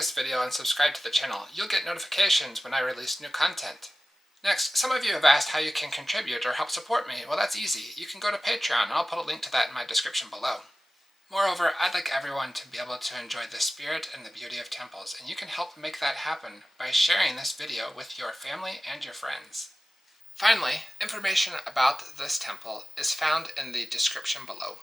this video and subscribe to the channel. You'll get notifications when I release new content. Next, some of you have asked how you can contribute or help support me. Well, that's easy. You can go to Patreon, and I'll put a link to that in my description below. Moreover, I'd like everyone to be able to enjoy the spirit and the beauty of temples, and you can help make that happen by sharing this video with your family and your friends. Finally, information about this temple is found in the description below.